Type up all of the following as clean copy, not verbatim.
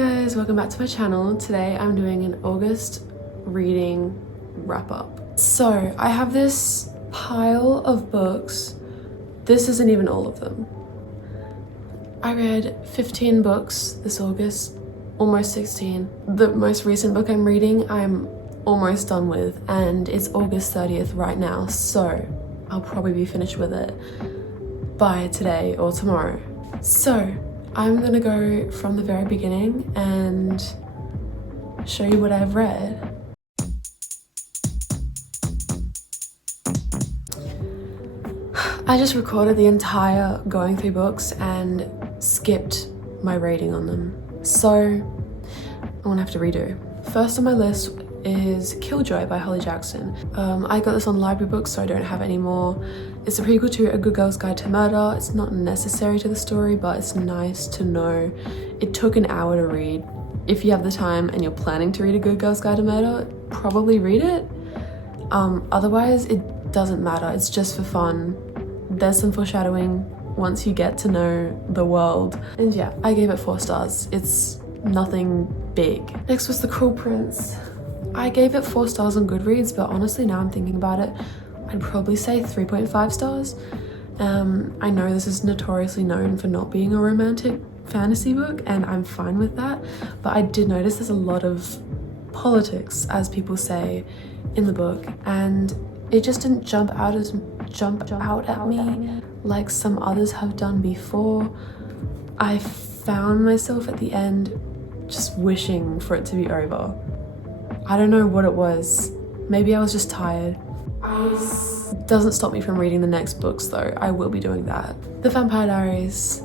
guys, welcome back to my channel. Today I'm doing an August reading wrap up. So I have this pile of books. This isn't even all of them. I read 15 books this August, almost 16. The most recent book I'm reading I'm almost done with, and it's August 30th right now, so I'll probably be finished with it by today or tomorrow. So I'm gonna go from the very beginning and show you what I've read. I just recorded the entire going through books and skipped my rating on them, so I'm gonna have to redo. First on my list is Killjoy by Holly Jackson. I got this on library books, so I don't have any more. It's a prequel to A Good Girl's Guide to Murder. It's not necessary to the story, but it's nice to know. It took an hour to read. If you have the time and you're planning to read A Good Girl's Guide to Murder, probably read it. Otherwise, it doesn't matter. It's just for fun. There's some foreshadowing once you get to know the world. And yeah, I gave it 4 stars. It's nothing big. Next was The Cruel Prince. I gave it 4 stars on Goodreads, but honestly, now I'm thinking about it, I'd probably say 3.5 stars. I know this is notoriously known for not being a romantic fantasy book, and I'm fine with that, but I did notice there's a lot of politics, as people say, in the book, and it just didn't jump out at me like some others have done before. I found myself at the end just wishing for it to be over. I don't know what it was. Maybe I was just tired. Doesn't stop me from reading the next books though. I will be doing that. The Vampire Aries.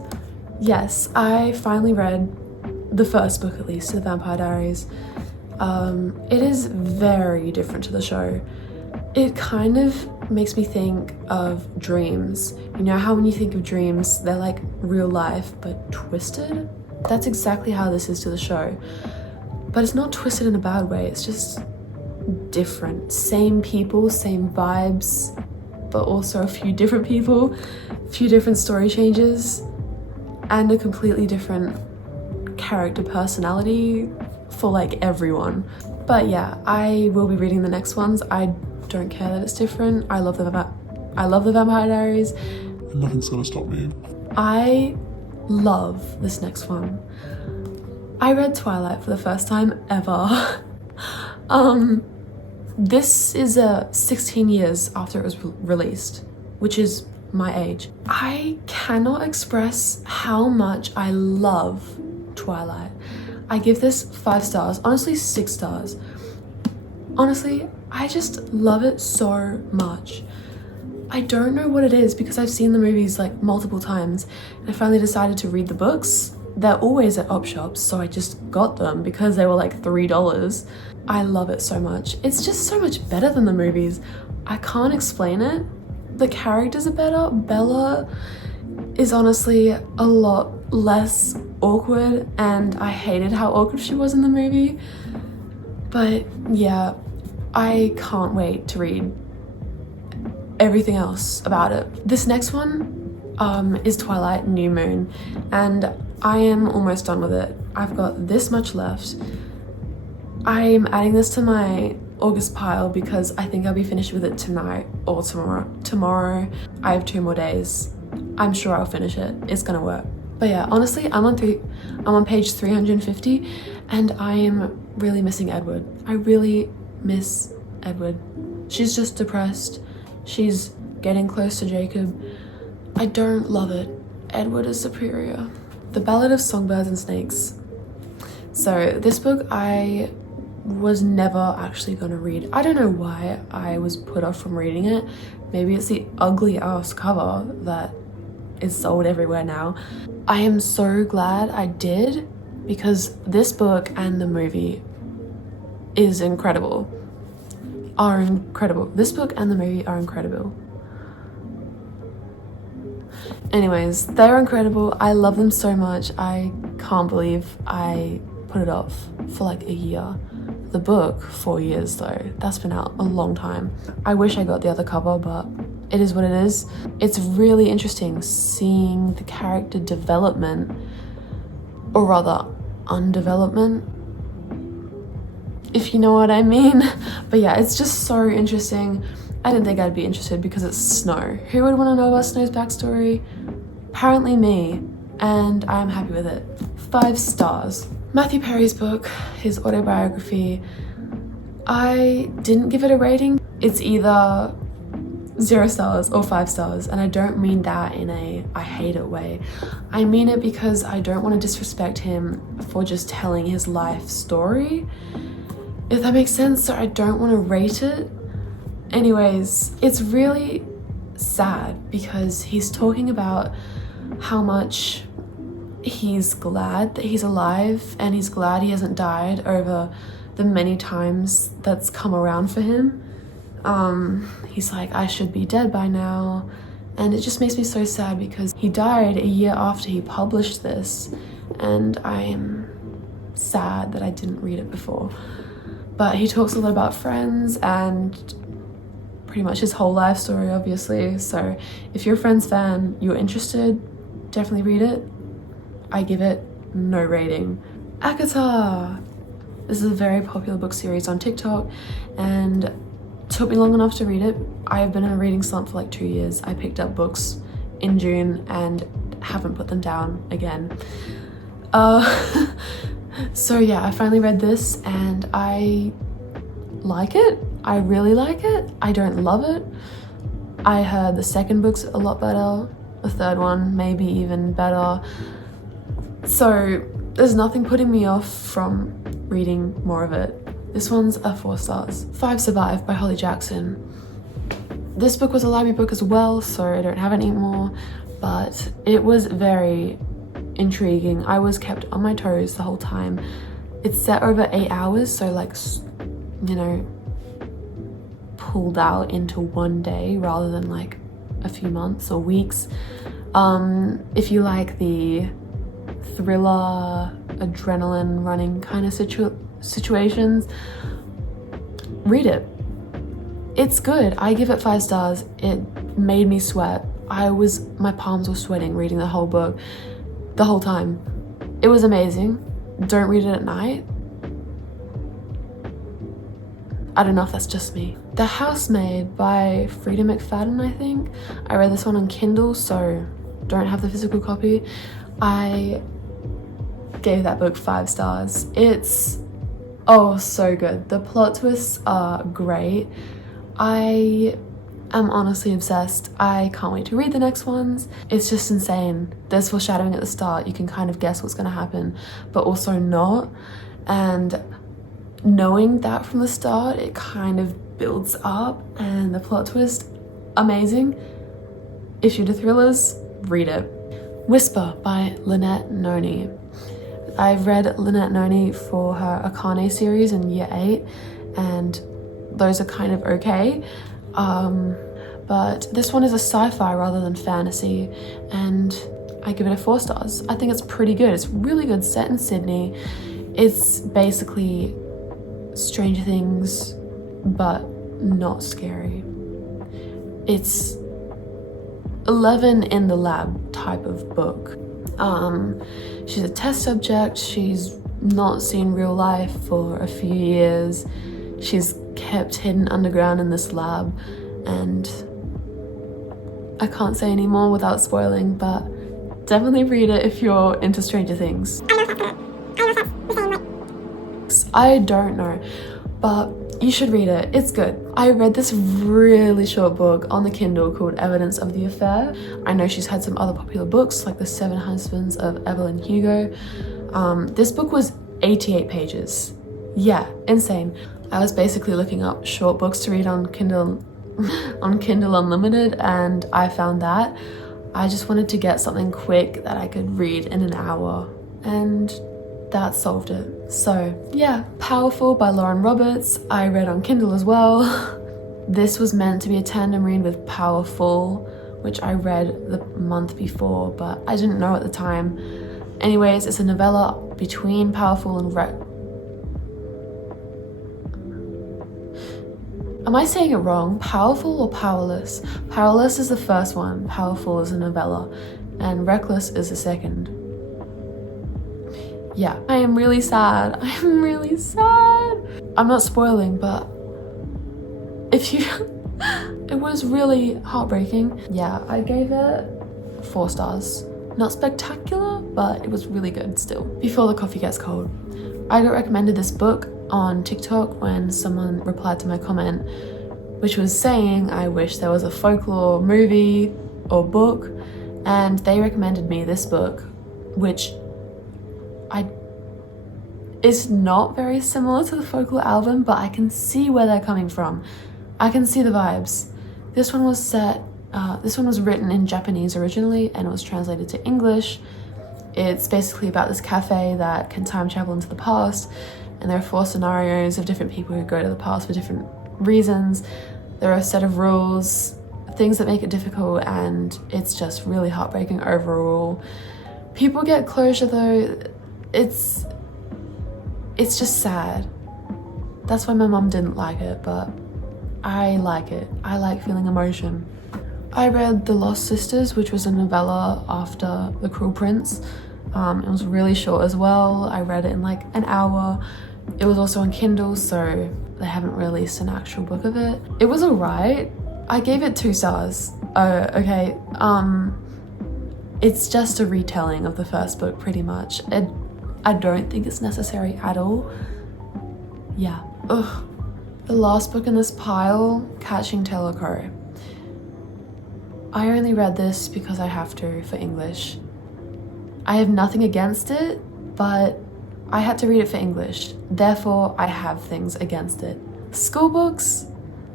Yes, I finally read the first book, at least, to The Vampire Aries. It is very different to the show. It kind of makes me think of dreams. You know how when you think of dreams, they're like real life but twisted? That's exactly how this is to the show. But it's not twisted in a bad way, it's just different. Same people, same vibes, but also a few different people, a few different story changes, and a completely different character personality for like everyone. But yeah, I will be reading the next ones. I don't care that it's different. I love the Vampire Aries. Nothing's gonna stop me. I love this next one. I read Twilight for the first time ever. This is 16 years after it was released, which is my age. I cannot express how much I love Twilight. I give this 5 stars, honestly 6 stars. Honestly, I just love it so much. I don't know what it is because I've seen the movies like multiple times, and I finally decided to read the books. They're always at op shops, so I just got them because they were like $3. I love it so much. It's just so much better than the movies. I can't explain it. The characters are better. Bella is honestly a lot less awkward, and I hated how awkward she was in the movie. But yeah, I can't wait to read everything else about it. This next one is Twilight New Moon, and I am almost done with it. I've got this much left. I'm adding this to my August pile because I think I'll be finished with it tonight or tomorrow. Tomorrow, I have 2 more days. I'm sure I'll finish it. It's gonna work. But yeah, honestly, I'm on page 350, and I am really missing Edward. I really miss Edward. She's just depressed. She's getting close to Jacob. I don't love it. Edward is superior. The Ballad of Songbirds and Snakes. So this book I was never actually gonna read. I don't know why I was put off from reading it. Maybe it's the ugly ass cover that is sold everywhere now. I am so glad I did, because this book and the movie is incredible. Are incredible. This book and the movie are incredible. Anyways, they're incredible. I love them so much. I can't believe I put it off for like a year. The book, 4 years though. That's been out a long time. I wish I got the other cover, but it is what it is. It's really interesting seeing the character development, or rather, undevelopment, if you know what I mean. But yeah, it's just so interesting. I didn't think I'd be interested because it's Snow. Who would want to know about Snow's backstory? Apparently me, and I'm happy with it. 5 stars. Matthew Perry's book, his autobiography, I didn't give it a rating. It's either 0 stars or 5 stars, and I don't mean that in a I hate it way. I mean it because I don't want to disrespect him for just telling his life story, if that makes sense. So I don't want to rate it. Anyways, it's really sad because he's talking about how much he's glad that he's alive and he's glad he hasn't died over the many times that's come around for him. He's like, I should be dead by now. And it just makes me so sad because he died a year after he published this, and I'm sad that I didn't read it before. But he talks a lot about friends and pretty much his whole life story, obviously. So if you're a Friends fan, you're interested, definitely read it. I give it no rating. Aatar. This is a very popular book series on TikTok, and took me long enough to read it. I've been in a reading slump for like 2 years. I picked up books in June and haven't put them down again. So yeah, I finally read this and I like it. I really like it. I don't love it. I heard the second book's a lot better. The third one maybe even better. So there's nothing putting me off from reading more of it. This one's a 4 stars. 5 Survive by Holly Jackson. This book was a library book as well, so I don't have any more, but it was very intriguing. I was kept on my toes the whole time. It's set over 8 hours, so like, you know, pulled out into one day rather than like a few months or weeks. If you like the thriller, adrenaline running kind of situations, read it. It's good. I give it 5 stars. It made me sweat. My palms were sweating reading the whole book the whole time. It was amazing. Don't read it at night. I don't know if that's just me. The Housemate by Frida McFadden, I think. I read this one on Kindle, so don't have the physical copy. I gave that book 5 stars. It's so good. The plot twists are great. I am honestly obsessed. I can't wait to read the next ones. It's just insane. There's foreshadowing at the start. You can kind of guess what's going to happen, but also not. And knowing that from the start, it kind of builds up, and the plot twist, amazing. If you're into thrillers, read it. Whisper by Lynette Noni. I've read Lynette Noni for her Akane series in year 8, and those are kind of okay. But this one is a sci-fi rather than fantasy, and I give it a 4 stars. I think it's pretty good. It's really good, set in Sydney. It's basically Stranger Things, but not scary. It's 11 in the lab type of book. She's a test subject. She's not seen real life for a few years. She's kept hidden underground in this lab, and I can't say any more without spoiling, but definitely read it if you're into Stranger Things. I don't know, but you should read it. It's good. I read this really short book on the Kindle called Evidence of the Affair. I know she's had some other popular books like The 7 Husbands of Evelyn Hugo. This book was 88 pages. Yeah, insane. I was basically looking up short books to read on Kindle Unlimited, and I found that. I just wanted to get something quick that I could read in an hour, and that solved it. So yeah, Powerful by Lauren Roberts, I read on Kindle as well. This was meant to be a tandem read with Powerful, which I read the month before, but I didn't know at the time. Anyways, it's a novella between Powerful and Am I saying it wrong? Powerful or Powerless? Powerless is the first one, Powerful is a novella, and Reckless is the second. Yeah, I am really sad. I'm really sad. I'm not spoiling, but if you... It was really heartbreaking. Yeah, I gave it 4 stars. Not spectacular, but it was really good still. Before the coffee gets cold, I got recommended this book on TikTok when someone replied to my comment, which was saying I wish there was a folklore movie or book, and they recommended me this book, which is not very similar to the folklore album, but I can see where they're coming from. I can see the vibes. This one was written in Japanese originally, and it was translated to English. It's basically about this cafe that can time travel into the past, and there are 4 scenarios of different people who go to the past for different reasons. There are a set of rules, things that make it difficult, and it's just really heartbreaking overall. People get closure though. It's just sad. That's why my mum didn't like it, but I like it. I like feeling emotion. I read The Lost Sisters, which was a novella after The Cruel Prince. It was really short as well. I read it in like an hour. It was also on Kindle, so they haven't released an actual book of it. It was alright. I gave it 2 stars. Oh, okay. It's just a retelling of the first book pretty much. I don't think it's necessary at all. Yeah. Ugh. The last book in this pile, Catching Taylor Crow. I only read this because I have to for English. I have nothing against it, but I had to read it for English. Therefore, I have things against it. School books.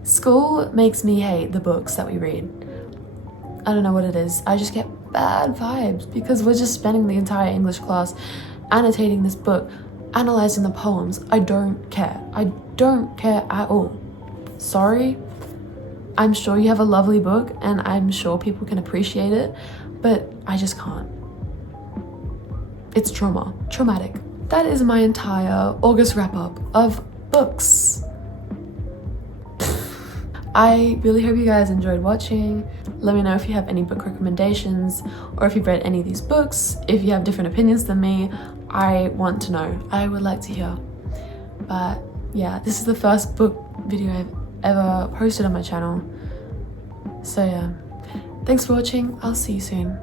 School makes me hate the books that we read. I don't know what it is. I just get bad vibes because we're just spending the entire English class annotating this book, analyzing the poems. I don't care. I don't care at all. Sorry. I'm sure you have a lovely book and I'm sure people can appreciate it, but I just can't. It's traumatic. That is my entire August wrap up of books. I really hope you guys enjoyed watching. Let me know if you have any book recommendations or if you've read any of these books. If you have different opinions than me, I want to know. I would like to hear. But yeah, this is the first book video I've ever posted on my channel. So yeah, thanks for watching. I'll see you soon.